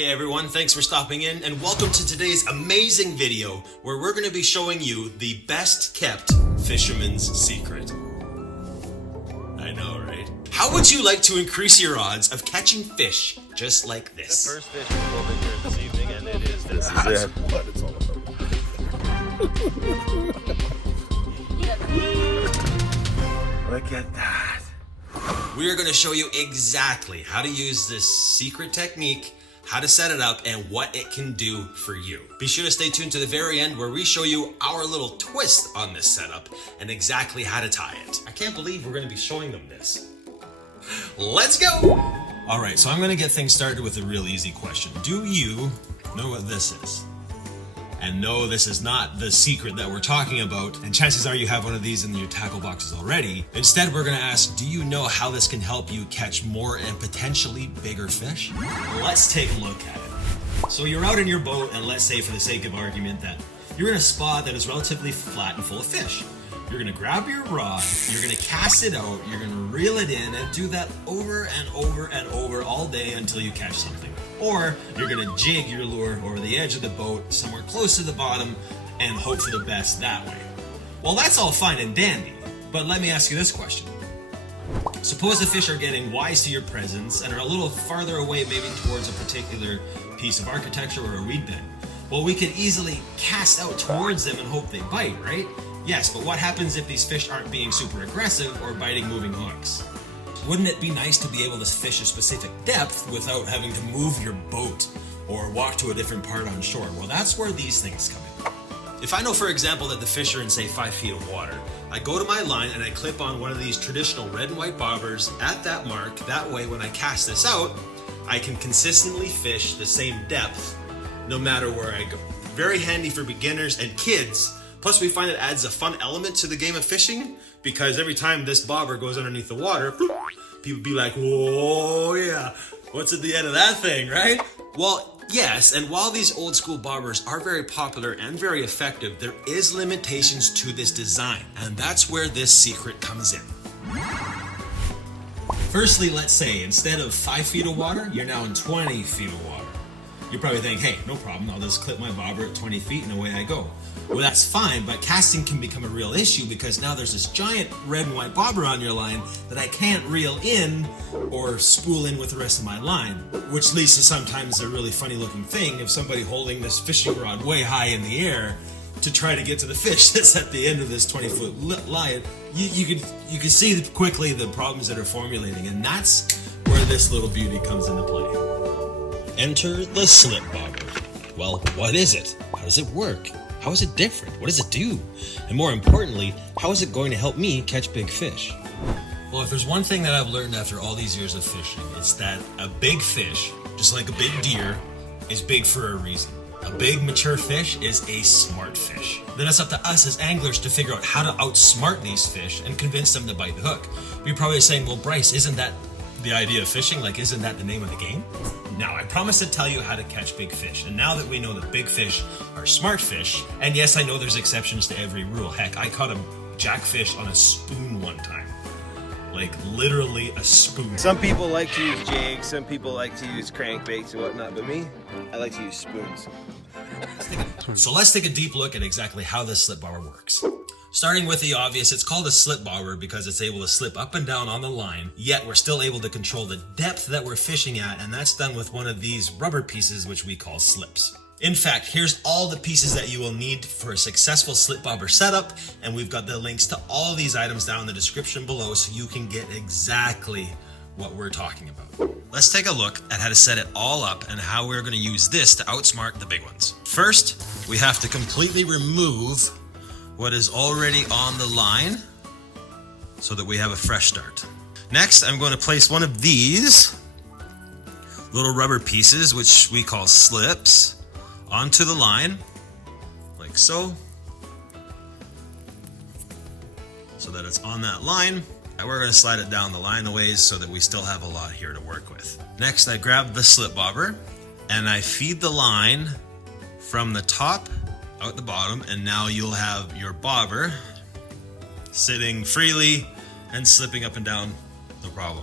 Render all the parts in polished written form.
Hey everyone, thanks for stopping in and welcome to today's amazing video where we're going to be showing you the best kept fisherman's secret. I know, right? How would you like to increase your odds of catching fish just like this? The first fish we pulled in here this evening, and it is this. That's what it's all about. Look at that. We are going to show you exactly how to use this secret technique, how to set it up, and what it can do for you. Be sure to stay tuned to the very end where we show you our little twist on this setup and exactly how to tie it. I can't believe we're going to be showing them this. Let's go! Alright, so I'm going to get things started with a real easy question. Do you know what this is? And no, this is not the secret that we're talking about, and chances are you have one of these in your tackle boxes already. Instead, we're going to ask, do you know how this can help you catch more and potentially bigger fish? Let's take a look at it. So you're out in your boat, and let's say for the sake of argument that you're in a spot that is relatively flat and full of fish. You're going to grab your rod, you're going to cast it out, you're going to reel it in, and do that over and over and over all day until you catch something. Or you're going to jig your lure over the edge of the boat somewhere close to the bottom and hope for the best that way. Well, that's all fine and dandy, but let me ask you this question. Suppose the fish are getting wise to your presence and are a little farther away, maybe towards a particular piece of architecture or a weed bed. Well, we could easily cast out towards them and hope they bite, right? Yes, but what happens if these fish aren't being super aggressive or biting moving hooks? Wouldn't it be nice to be able to fish a specific depth without having to move your boat or walk to a different part on shore? Well, that's where these things come in. If I know, for example, that the fish are in, say, 5 feet of water, I go to my line and I clip on one of these traditional red and white bobbers at that mark. That way, when I cast this out, I can consistently fish the same depth no matter where I go. Very handy for beginners and kids. Plus, we find it adds a fun element to the game of fishing because every time this bobber goes underneath the water, people be like, whoa, yeah, what's at the end of that thing, right? Well, yes, and while these old school bobbers are very popular and very effective, there is limitations to this design, and that's where this secret comes in. Firstly, let's say instead of 5 feet of water, you're now in 20 feet of water. You probably think, hey, no problem, I'll just clip my bobber at 20 feet and away I go. Well, that's fine, but casting can become a real issue because now there's this giant red and white bobber on your line that I can't reel in or spool in with the rest of my line, which leads to sometimes a really funny looking thing of somebody holding this fishing rod way high in the air to try to get to the fish that's at the end of this 20-foot line. You can see quickly the problems that are formulating, and that's where this little beauty comes into play. Enter the slip bobber. Well, what is it? How does it work? How is it different? What does it do? And more importantly, how is it going to help me catch big fish? Well, if there's one thing that I've learned after all these years of fishing, it's that a big fish, just like a big deer, is big for a reason. A big, mature fish is a smart fish. Then it's up to us as anglers to figure out how to outsmart these fish and convince them to bite the hook. You're probably saying, well, Bryce, isn't that the idea of fishing? Like, isn't that the name of the game? Now, I promised to tell you how to catch big fish, and now that we know that big fish are smart fish, and yes, I know there's exceptions to every rule. Heck, I caught a jackfish on a spoon one time. Like, literally a spoon. Some people like to use jigs, some people like to use crankbaits and whatnot, but me, I like to use spoons. So let's take a deep look at exactly how this slip bobber works. Starting with the obvious, it's called a slip bobber because it's able to slip up and down on the line, yet we're still able to control the depth that we're fishing at, and that's done with one of these rubber pieces, which we call slips. In fact, here's all the pieces that you will need for a successful slip bobber setup, and we've got the links to all these items down in the description below so you can get exactly what we're talking about. Let's take a look at how to set it all up and how we're going to use this to outsmart the big ones. First, we have to completely remove what is already on the line so that we have a fresh start. Next, I'm going to place one of these little rubber pieces, which we call slips, onto the line, like so that it's on that line. And we're going to slide it down the line a ways so that we still have a lot here to work with. Next, I grab the slip bobber and I feed the line from the top out the bottom, and now you'll have your bobber sitting freely and slipping up and down, no problem.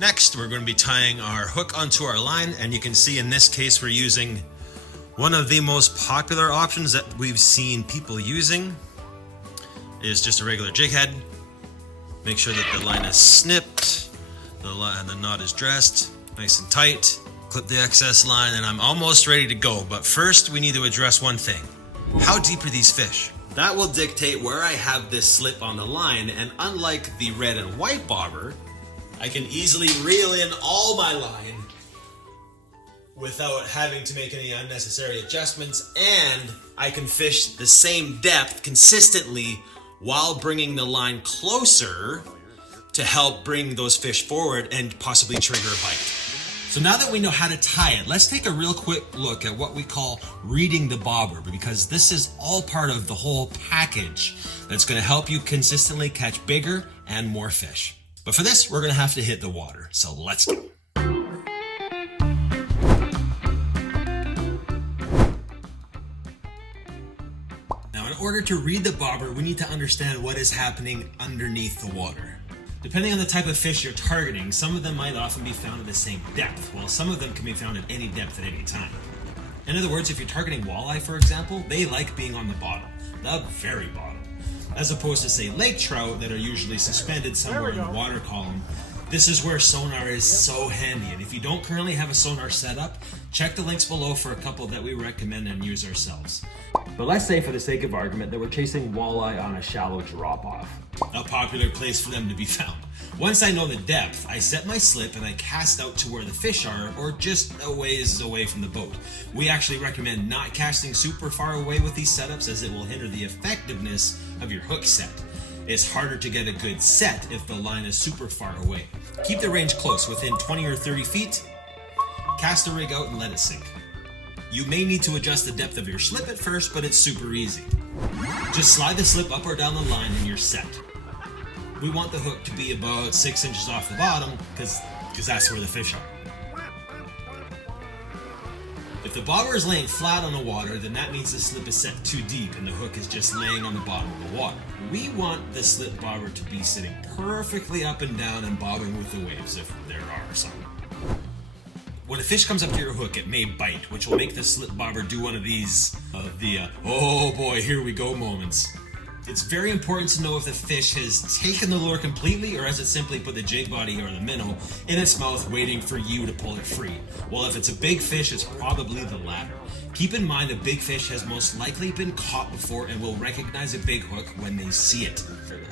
Next, we're going to be tying our hook onto our line, and you can see in this case we're using one of the most popular options that we've seen people using is just a regular jig head. Make sure that the line is snipped, and the knot is dressed nice and tight. Clip the excess line, and I'm almost ready to go. But first, we need to address one thing. How deep are these fish? That will dictate where I have this slip on the line, and unlike the red and white bobber, I can easily reel in all my line without having to make any unnecessary adjustments, and I can fish the same depth consistently while bringing the line closer to help bring those fish forward and possibly trigger a bite. So now that we know how to tie it, let's take a real quick look at what we call reading the bobber, because this is all part of the whole package that's going to help you consistently catch bigger and more fish. But for this, we're going to have to hit the water. So let's go. Now, in order to read the bobber, we need to understand what is happening underneath the water. Depending on the type of fish you're targeting, some of them might often be found at the same depth, while some of them can be found at any depth at any time. In other words, if you're targeting walleye, for example, they like being on the bottom, the very bottom, as opposed to, say, lake trout that are usually suspended somewhere in the water column. This is where sonar is so handy, and if you don't currently have a sonar set up, check the links below for a couple that we recommend and use ourselves. But let's say, for the sake of argument, that we're chasing walleye on a shallow drop-off, a popular place for them to be found. Once I know the depth, I set my slip and I cast out to where the fish are, or just a ways away from the boat. We actually recommend not casting super far away with these setups, as it will hinder the effectiveness of your hook set. It's harder to get a good set if the line is super far away. Keep the range close, within 20 or 30 feet. Cast the rig out and let it sink. You may need to adjust the depth of your slip at first, but it's super easy. Just slide the slip up or down the line and you're set. We want the hook to be about 6 inches off the bottom, because that's where the fish are. If the bobber is laying flat on the water, then that means the slip is set too deep and the hook is just laying on the bottom of the water. We want the slip bobber to be sitting perfectly up and down and bobbing with the waves, if there are some. When a fish comes up to your hook, it may bite, which will make the slip bobber do one of these, oh boy, here we go moments. It's very important to know if the fish has taken the lure completely, or has it simply put the jig body or the minnow in its mouth waiting for you to pull it free. Well, if it's a big fish, it's probably the latter. Keep in mind, a big fish has most likely been caught before and will recognize a big hook when they see it.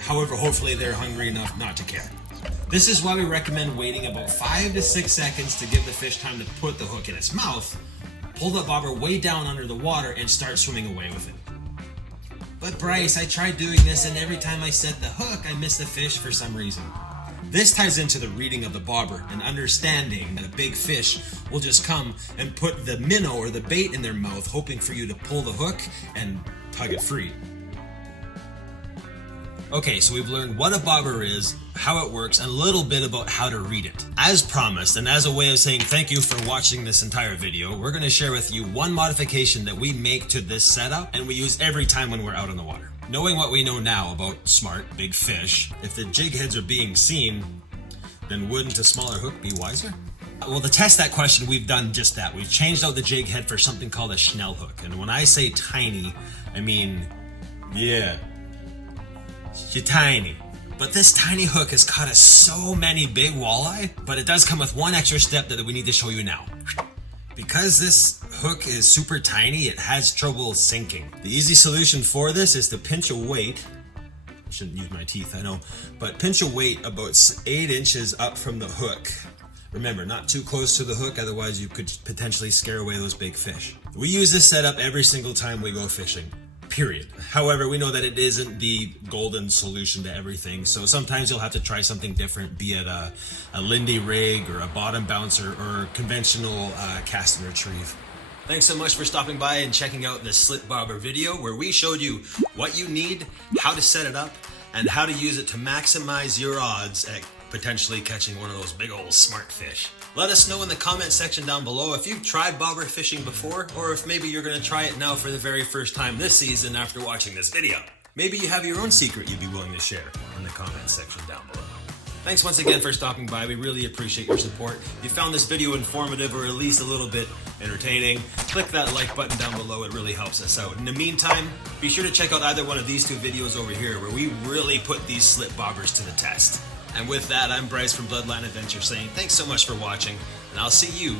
However, hopefully they're hungry enough not to care. This is why we recommend waiting about 5 to 6 seconds to give the fish time to put the hook in its mouth, pull the bobber way down under the water, and start swimming away with it. But Bryce, I tried doing this, and every time I set the hook, I missed the fish for some reason. This ties into the reading of the bobber and understanding that a big fish will just come and put the minnow or the bait in their mouth, hoping for you to pull the hook and tug it free. Okay, so we've learned what a bobber is, how it works, and a little bit about how to read it. As promised, and as a way of saying thank you for watching this entire video, we're going to share with you one modification that we make to this setup and we use every time when we're out on the water. Knowing what we know now about smart, big fish, if the jig heads are being seen, then wouldn't a smaller hook be wiser? Well, to test that question, we've done just that. We've changed out the jig head for something called a Schnell hook. And when I say tiny, I mean, yeah, you're tiny. But this tiny hook has caught us so many big walleye, but it does come with one extra step that we need to show you now. Because this hook is super tiny, it has trouble sinking. The easy solution for this is to pinch a weight. I shouldn't use my teeth, I know, but pinch a weight about 8 inches up from the hook. Remember, not too close to the hook, otherwise you could potentially scare away those big fish. We use this setup every single time we go fishing. Period. However, we know that it isn't the golden solution to everything, so sometimes you'll have to try something different, be it a Lindy rig or a bottom bouncer or conventional cast and retrieve. Thanks so much for stopping by and checking out this slip bobber video where we showed you what you need, how to set it up, and how to use it to maximize your odds at potentially catching one of those big old smart fish. Let us know in the comment section down below if you've tried bobber fishing before, or if maybe you're going to try it now for the very first time this season after watching this video. Maybe you have your own secret you'd be willing to share in the comment section down below. Thanks once again for stopping by. We really appreciate your support. If you found this video informative or at least a little bit entertaining, click that like button down below. It really helps us out. In the meantime, be sure to check out either one of these two videos over here where we really put these slip bobbers to the test. And with that, I'm Bryce from Bloodline Adventure saying thanks so much for watching, and I'll see you